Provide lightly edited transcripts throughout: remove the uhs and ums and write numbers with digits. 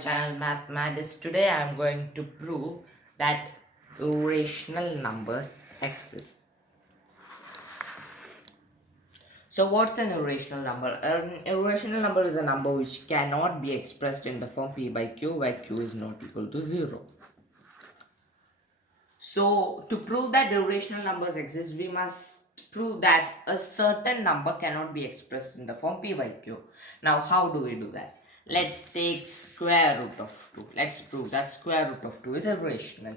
Channel Mathematics. Today I am going to prove that irrational numbers exist. So what's an irrational number? An irrational number is a number which cannot be expressed in the form p by q where q is not equal to 0. So to prove that irrational numbers exist, we must prove that a certain number cannot be expressed in the form p by q. Now how do we do that? Let's take square root of 2. Let's prove that square root of 2 is irrational.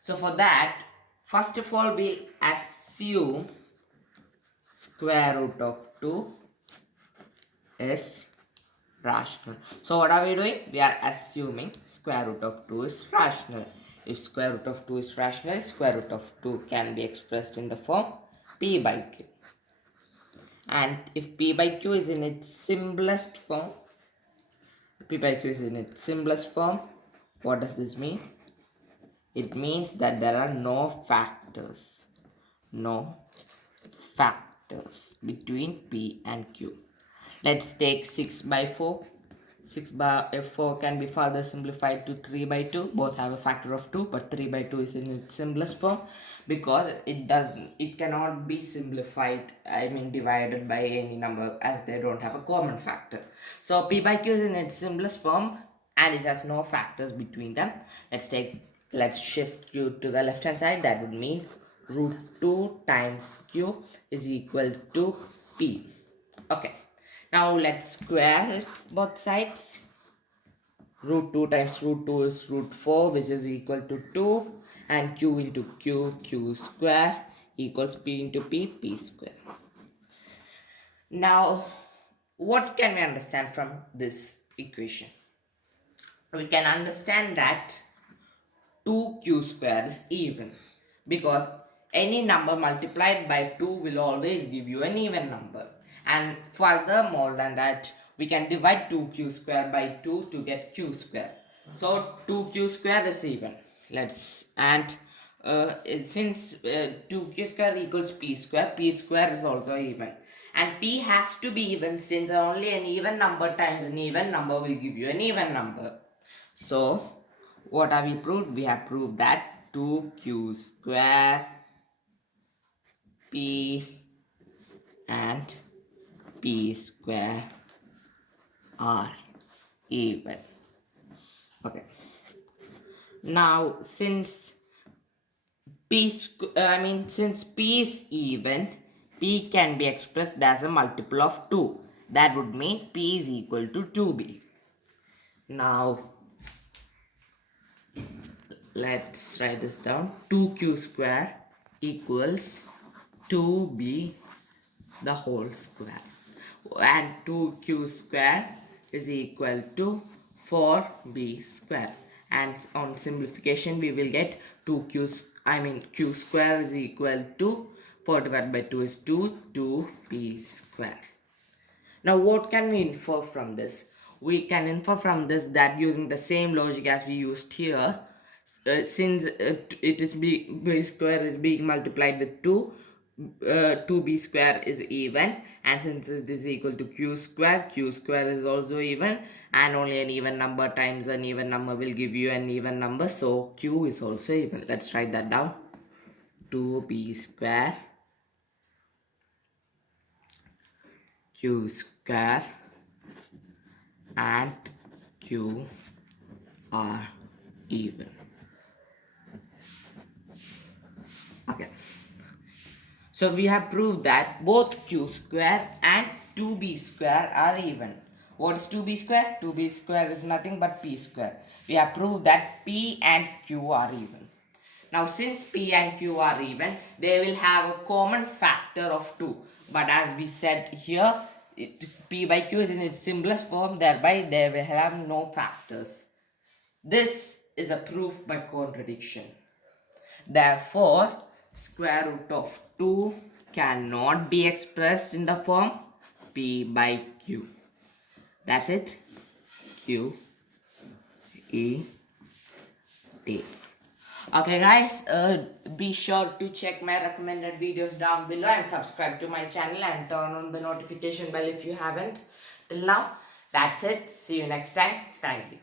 So for that, first of all, we'll assume square root of 2 is rational. So what are we doing? We are assuming square root of 2 is rational. If square root of 2 is rational, square root of 2 can be expressed in the form p by q. And if p by q is in its simplest form, what does this mean? It means that there are no factors between p and q. Let's take 6 by 4. 6 by 4 can be further simplified to 3 by 2. Both have a factor of 2, but 3 by 2 is in its simplest form because it cannot be simplified, divided by any number, as they don't have a common factor. So p by q is in its simplest form and it has no factors between them. Let's shift q to the left hand side. That would mean root 2 times q is equal to p. Okay, now let's square both sides. Root 2 times root 2 is root 4, which is equal to 2, and q into q square equals p into p square. Now what can we understand from this equation? We can understand that 2q square is even, because any number multiplied by 2 will always give you an even number. And furthermore than that, we can divide 2q square by 2 to get q square. So 2q square is even. Since 2q square equals p square is also even. And p has to be even, since only an even number times an even number will give you an even number. So what have we proved? We have proved that 2q square, p and p square are even. Okay. Now since p is even, p can be expressed as a multiple of 2. That would mean p is equal to 2b. Now let's write this down. 2q square equals 2b the whole square, and 2q square is equal to 4b square, and on simplification we will get q square is equal to 4 divided by 2 is 2b square. Now what can we infer from this? We can infer from this that using the same logic as we used here, since it is b square is being multiplied with 2, 2b square is even, and since it is equal to q square is also even, and only an even number times an even number will give you an even number, so q is also even. Let's write that down. 2b square, q square and q are even. Okay, so we have proved that both q square and 2b square are even. What is 2b square? 2b square is nothing but p square. We have proved that p and q are even. Now since p and q are even, they will have a common factor of 2. But as we said here, p by q is in its simplest form, thereby they will have no factors. This is a proof by contradiction. Therefore, square root of 2 cannot be expressed in the form p by q. That's it. Q E T. Okay guys, be sure to check my recommended videos down below and subscribe to my channel and turn on the notification bell if you haven't till now. That's it. See you next time. Thank you.